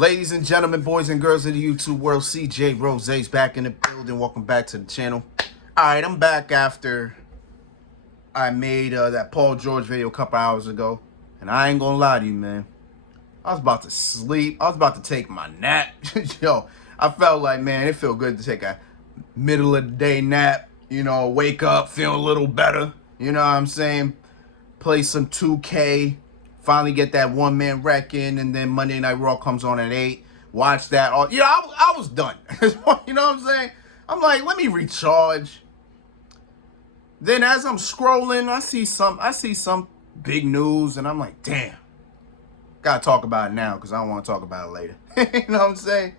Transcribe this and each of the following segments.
Ladies and gentlemen, boys and girls of the YouTube world, CJ Rose's back in the building. Welcome back to the channel. Alright, I'm back after I made that Paul George video a couple hours ago. And I ain't gonna lie to you, man. I was about to sleep. I was about to take my nap. Yo, I felt like, man, it felt good to take a middle of the day nap. You know, wake up, feel a little better. You know what I'm saying? Play some 2K. Finally get that one-man wreck in, and then Monday Night Raw comes on at 8. Watch that. All, I was done. You know what I'm saying? I'm like, let me recharge. Then as I'm scrolling, I see some big news, and I'm like, damn. Gotta talk about it now, because I don't want to talk about it later. You know what I'm saying?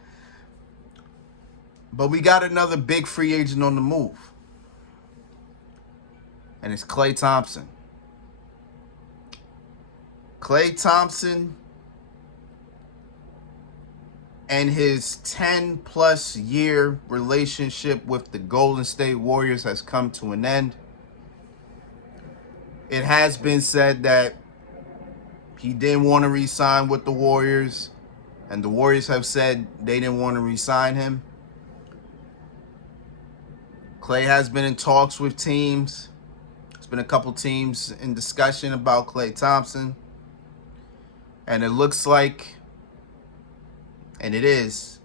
But we got another big free agent on the move. And it's Klay Thompson. Klay Thompson and his 10-plus year relationship with the Golden State Warriors has come to an end. It has been said that he didn't want to re-sign with the Warriors, and the Warriors have said they didn't want to re-sign him. Klay has been in talks with teams. There's been a couple teams in discussion about Klay Thompson. And it looks like, and it is,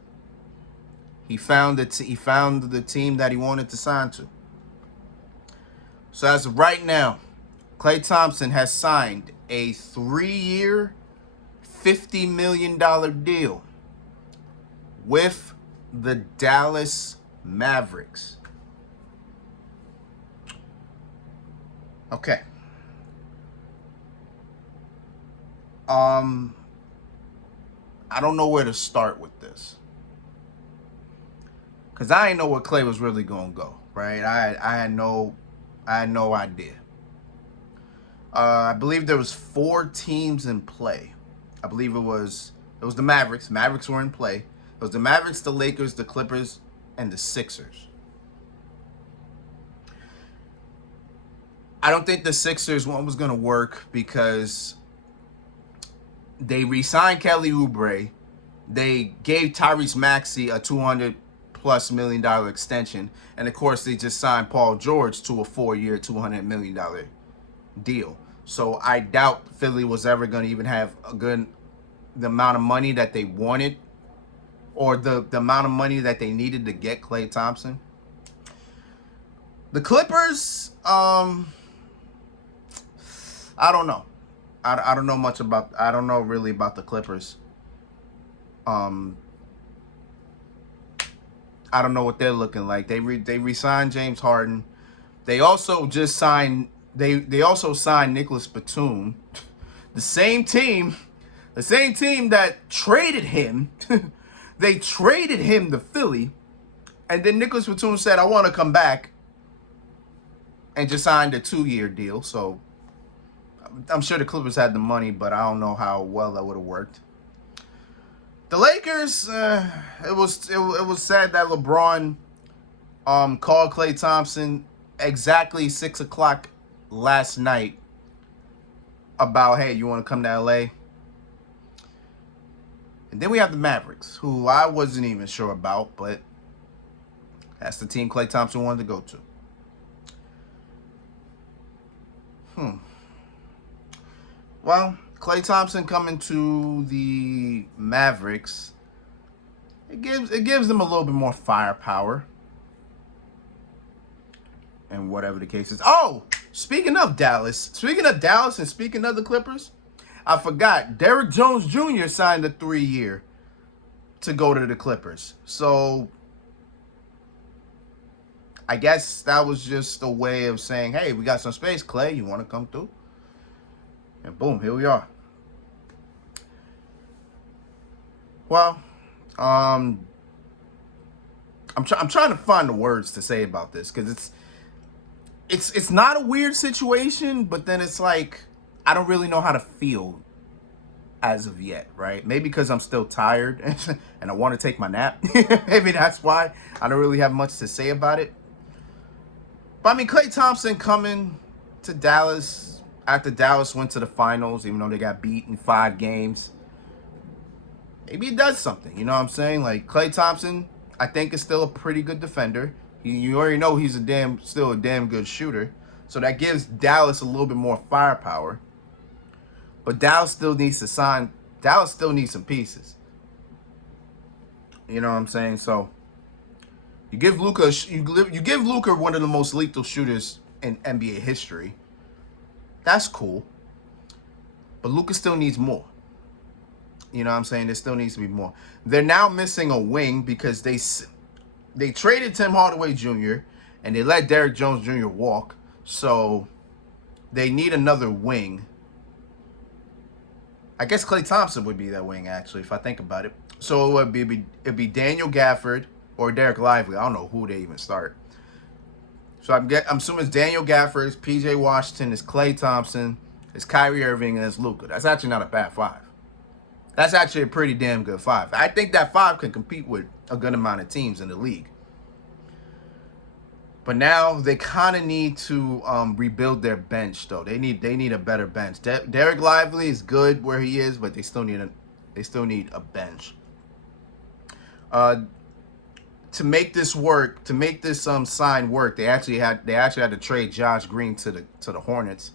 he found the team that he wanted to sign to. So as of right now, Klay Thompson has signed a 3-year, $50 million deal with the Dallas Mavericks. Okay. I don't know where to start with this, because I didn't know where Klay was really gonna go, right? I had no idea. I believe there was 4 teams in play. I believe it was the Mavericks. Mavericks were in play. It was the Mavericks, the Lakers, the Clippers, and the Sixers. I don't think the Sixers one was gonna work because they re-signed Kelly Oubre. They gave Tyrese Maxey a $200+ million extension. And, of course, they just signed Paul George to a 4-year, $200 million deal. So I doubt Philly was ever going to even have the amount of money that they wanted, or the amount of money that they needed to get Klay Thompson. The Clippers, I don't know. I don't know much about. I don't know really about the Clippers. I don't know what they're looking like. They re-signed James Harden. They also just signed. They also signed Nicholas Batum. The same team that traded him. They traded him to Philly, and then Nicholas Batum said, "I want to come back," and just signed a 2-year deal. So I'm sure the Clippers had the money, but I don't know how well that would have worked. The Lakers, it was said that LeBron called Klay Thompson exactly 6 o'clock last night about, hey, you want to come to LA? And then we have the Mavericks, who I wasn't even sure about, but that's the team Klay Thompson wanted to go to. Well, Klay Thompson coming to the Mavericks, it gives them a little bit more firepower, and whatever the case is. Oh, speaking of Dallas and speaking of the Clippers, I forgot, Derrick Jones Jr. signed a 3-year to go to the Clippers. So I guess that was just a way of saying, hey, we got some space, Klay, you want to come through? And boom, here we are. Well, I'm trying to find the words to say about this, because it's not a weird situation, but then it's like I don't really know how to feel as of yet, right? Maybe because I'm still tired and I want to take my nap. Maybe that's why I don't really have much to say about it. But I mean, Klay Thompson coming to Dallas after Dallas went to the finals, even though they got beat in 5 games. maybe it does something. You know what I'm saying? Like Klay Thompson, I think is still a pretty good defender. You already know he's still a damn good shooter. So that gives Dallas a little bit more firepower. But Dallas still needs to sign. Dallas still needs some pieces. You know what I'm saying? So you give Luka one of the most lethal shooters in NBA history. That's cool. But Luka still needs more. You know what I'm saying? There still needs to be more. They're now missing a wing because they traded Tim Hardaway Jr. and they let Derrick Jones Jr. walk. So they need another wing. I guess Klay Thompson would be that wing, actually, if I think about it. So it'd be Daniel Gafford or Derek Lively. I don't know who they even start. So I'm assuming it's Daniel Gafford, it's P.J. Washington, it's Klay Thompson, it's Kyrie Irving, and it's Luka. That's actually not a bad five. That's actually a pretty damn good five. I think that five can compete with a good amount of teams in the league. But now they kind of need to rebuild their bench, though. They need a better bench. Derek Lively is good where he is, but they still need a bench. To make this work, to make this sign work, they actually had to trade Josh Green to the Hornets.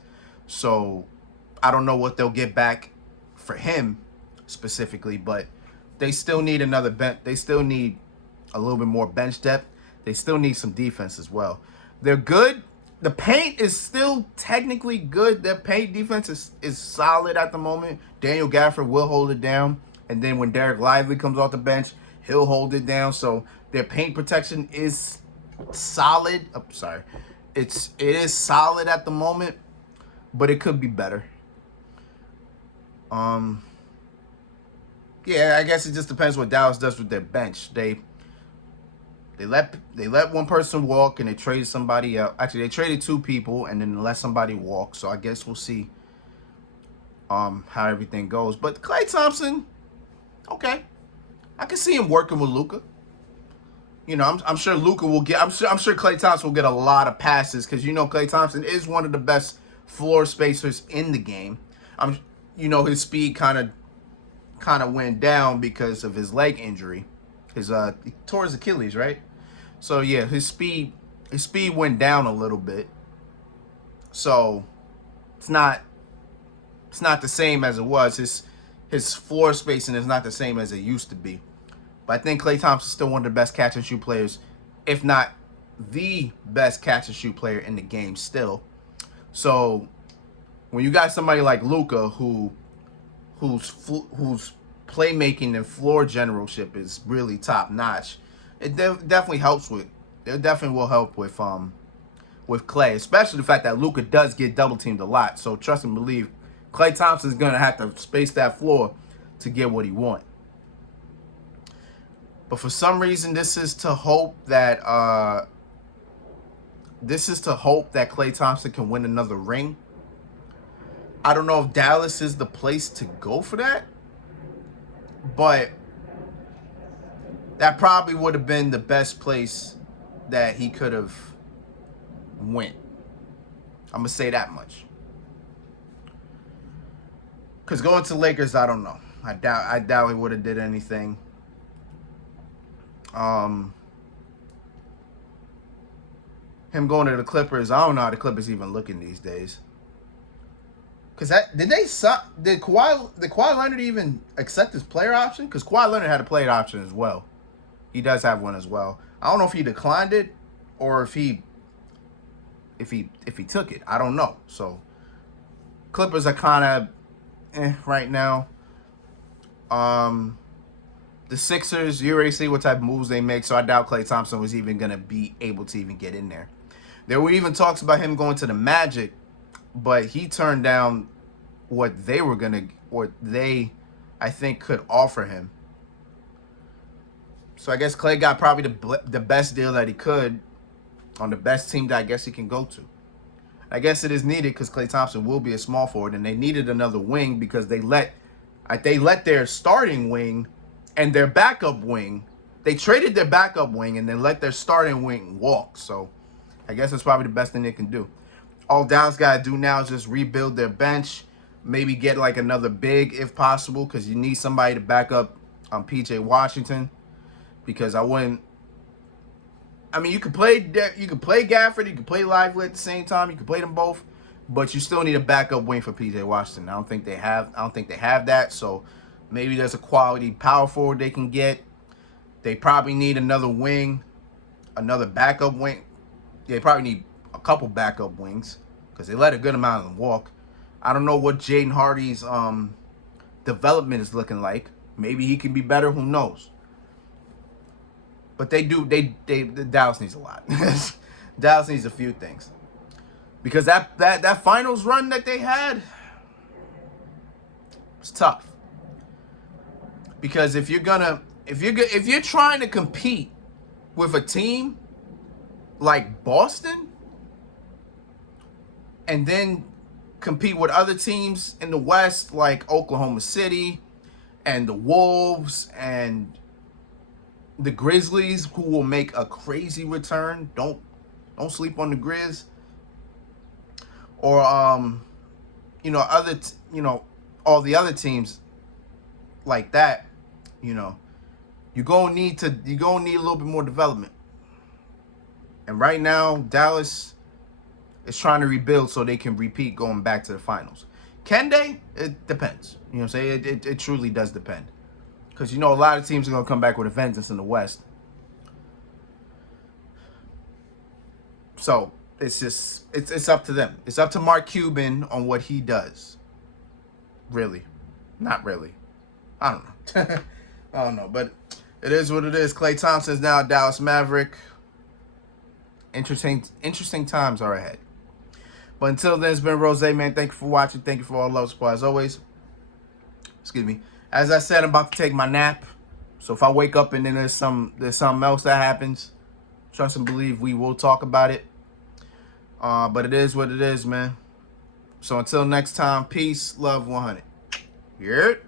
So I don't know what they'll get back for him specifically, but they still need another bench. They still need a little bit more bench depth. They still need some defense as well. They're good. The paint is still technically good. Their paint defense is solid at the moment. Daniel Gafford will hold it down. And then when Derek Lively comes off the bench, he'll hold it down. So their paint protection is solid. It is solid at the moment, but it could be better. Yeah, I guess it just depends what Dallas does with their bench. They let one person walk and they traded somebody else. Actually, they traded two people and then let somebody walk. So I guess we'll see how everything goes. But Klay Thompson, okay, I can see him working with Luka. You know, I'm sure Luka will get. I'm sure Klay Thompson will get a lot of passes because you know Klay Thompson is one of the best floor spacers in the game. His speed kind of went down because of his leg injury. He tore his Achilles, right? So yeah, his speed went down a little bit. So it's not the same as it was. His floor spacing is not the same as it used to be. But I think Klay Thompson's still one of the best catch and shoot players, if not the best catch and shoot player in the game still. So when you got somebody like Luka whose playmaking and floor generalship is really top notch, it definitely helps with. It definitely will help with Klay, especially the fact that Luka does get double teamed a lot. So trust and believe, Klay Thompson's gonna have to space that floor to get what he wants. But for some reason, this is to hope that Klay Thompson can win another ring. I don't know if Dallas is the place to go for that, but that probably would have been the best place that he could have went. I'm going to say that much. Because going to Lakers, I don't know. I doubt he would have did anything. Him going to the Clippers, I don't know how the Clippers even looking these days. Because did Kawhi Leonard even accept his player option? Because Kawhi Leonard had a player option as well. He does have one as well. I don't know if he declined it or if he took it. I don't know. So Clippers are kind of right now. The Sixers, you already see what type of moves they make, so I doubt Klay Thompson was even going to be able to even get in there. There were even talks about him going to the Magic, but he turned down what they, I think, could offer him. So I guess Klay got probably the best deal that he could on the best team that I guess he can go to. I guess it is needed because Klay Thompson will be a small forward, and they needed another wing because they let their starting wing and their backup wing. They traded their backup wing and then let their starting wing walk. So I guess that's probably the best thing they can do. All Dallas got to do now is just rebuild their bench, maybe get like another big if possible because you need somebody to back up PJ Washington, because I wouldn't. I mean, you could play Gafford, you could play Lively at the same time. You could play them both, but you still need a backup wing for PJ Washington. I don't think they have that. So maybe there's a quality power forward they can get. They probably need another wing, another backup wing. They probably need a couple backup wings because they let a good amount of them walk. I don't know what Jaden Hardy's development is looking like. Maybe he can be better. Who knows? But the Dallas needs a lot. Dallas needs a few things. Because that finals run that they had was tough. Because if you're trying to compete with a team like Boston and then compete with other teams in the West like Oklahoma City and the Wolves and the Grizzlies, who will make a crazy return. Don't sleep on the Grizz. Or all the other teams like that. You're gonna need a little bit more development. And right now, Dallas is trying to rebuild so they can repeat going back to the finals. Can they? It depends. You know what I'm saying? It truly does depend. Because, a lot of teams are going to come back with a vengeance in the West. So, it's up to them. It's up to Mark Cuban on what he does. Really. Not really. I don't know. I don't know. But it is what it is. Klay Thompson is now a Dallas Maverick. Interesting times are ahead. But until then, it's been Rose, man. Thank you for watching. Thank you for all the love support as always. Excuse me. As I said, I'm about to take my nap. So if I wake up and then there's something else that happens, trust and believe we will talk about it. But it is what it is, man. So until next time, peace, love, 100. You heard?